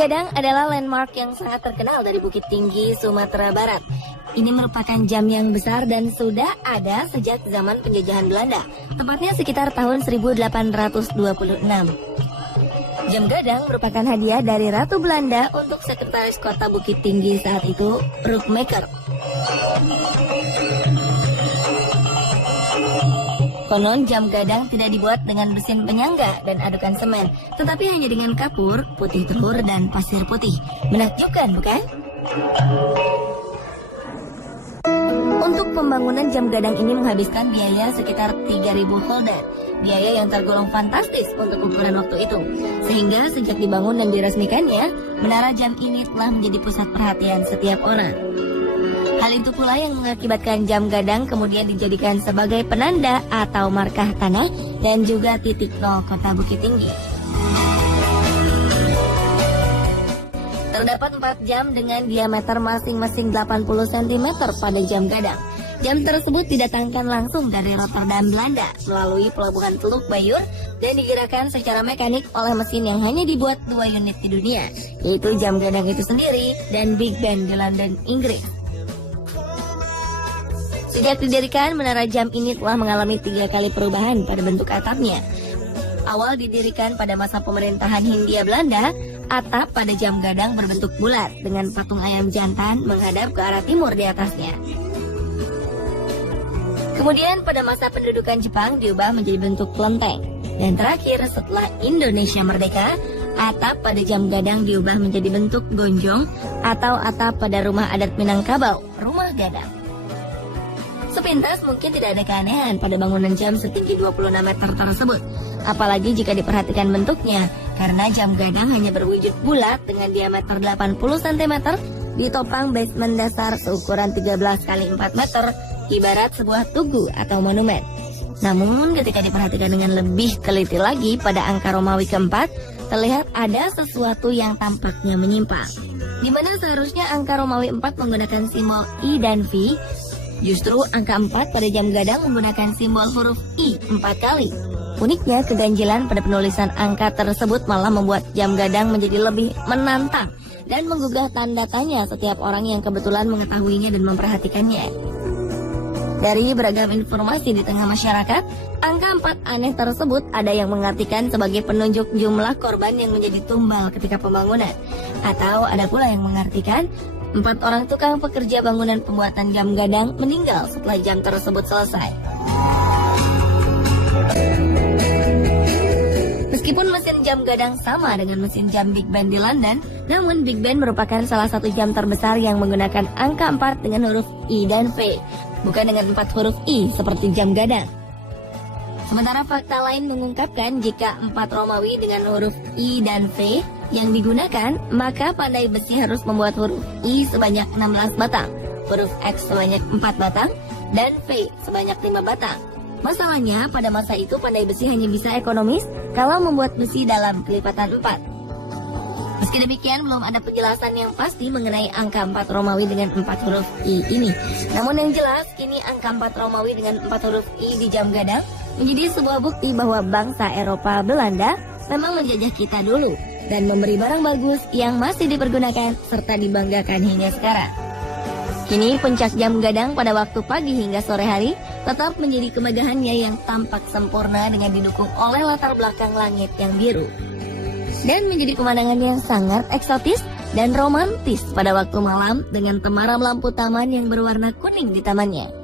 Gadang adalah landmark yang sangat terkenal dari Bukit Tinggi, Sumatera Barat. Ini merupakan jam yang besar dan sudah ada sejak zaman penjajahan Belanda, tepatnya sekitar tahun 1826. Jam Gadang merupakan hadiah dari Ratu Belanda untuk sekretaris kota Bukit Tinggi saat itu, Rookmaker. Konon jam gadang tidak dibuat dengan mesin penyangga dan adukan semen, tetapi hanya dengan kapur, putih telur, dan pasir putih. Menakjubkan, bukan? Untuk pembangunan jam gadang ini menghabiskan biaya sekitar 3.000 gulden, biaya yang tergolong fantastis untuk ukuran waktu itu. Sehingga sejak dibangun dan diresmikannya, menara jam ini telah menjadi pusat perhatian setiap orang. Hal itu pula yang mengakibatkan jam gadang kemudian dijadikan sebagai penanda atau markah tanah dan juga titik nol kota Bukit Tinggi. Terdapat 4 jam dengan diameter masing-masing 80 cm pada jam gadang. Jam tersebut didatangkan langsung dari Rotterdam, Belanda melalui pelabuhan Teluk Bayur dan digerakkan secara mekanik oleh mesin yang hanya dibuat 2 unit di dunia, yaitu jam gadang itu sendiri dan Big Ben di London, Inggris. Sejak didirikan, menara jam ini telah mengalami 3 kali perubahan pada bentuk atapnya. Awal didirikan pada masa pemerintahan Hindia Belanda, atap pada jam gadang berbentuk bulat dengan patung ayam jantan menghadap ke arah timur di atasnya. Kemudian pada masa pendudukan Jepang diubah menjadi bentuk kelenteng. Dan terakhir setelah Indonesia merdeka, atap pada jam gadang diubah menjadi bentuk gonjong atau atap pada rumah adat Minangkabau, rumah gadang. Sepintas mungkin tidak ada keanehan pada bangunan jam setinggi 26 meter tersebut, apalagi jika diperhatikan bentuknya, karena jam gadang hanya berwujud bulat dengan diameter 80 cm ditopang basement dasar seukuran 13 kali 4 meter, ibarat sebuah tugu atau monumen. Namun ketika diperhatikan dengan lebih teliti lagi pada angka Romawi keempat, terlihat ada sesuatu yang tampaknya menyimpang. Di mana seharusnya angka Romawi 4 menggunakan simbol I dan V, justru angka 4 pada jam gadang menggunakan simbol huruf I 4 kali. Uniknya, keganjilan pada penulisan angka tersebut malah membuat jam gadang menjadi lebih menantang dan menggugah tanda tanya setiap orang yang kebetulan mengetahuinya dan memperhatikannya. Dari beragam informasi di tengah masyarakat, angka 4 aneh tersebut ada yang mengartikan sebagai penunjuk jumlah korban yang menjadi tumbal ketika pembangunan. Atau ada pula yang mengartikan 4 orang tukang pekerja bangunan pembuatan jam gadang meninggal setelah jam tersebut selesai. Meskipun mesin jam gadang sama dengan mesin jam Big Ben di London, namun Big Ben merupakan salah satu jam terbesar yang menggunakan angka 4 dengan huruf I dan V, bukan dengan 4 huruf I seperti jam gadang. Sementara fakta lain mengungkapkan jika 4 Romawi dengan huruf I dan V yang digunakan, maka pandai besi harus membuat huruf I sebanyak 16 batang, huruf X sebanyak 4 batang, dan V sebanyak 5 batang. Masalahnya, pada masa itu pandai besi hanya bisa ekonomis kalau membuat besi dalam kelipatan 4. Meski demikian, belum ada penjelasan yang pasti mengenai angka 4 Romawi dengan 4 huruf I ini. Namun yang jelas, kini angka 4 Romawi dengan 4 huruf I di jam gadang menjadi sebuah bukti bahwa bangsa Eropa Belanda memang menjajah kita dulu dan memberi barang bagus yang masih dipergunakan serta dibanggakan hingga sekarang. Kini puncak jam gadang pada waktu pagi hingga sore hari tetap menjadi kemegahannya yang tampak sempurna dengan didukung oleh latar belakang langit yang biru. Dan menjadi pemandangan yang sangat eksotis dan romantis pada waktu malam dengan temaram lampu taman yang berwarna kuning di tamannya.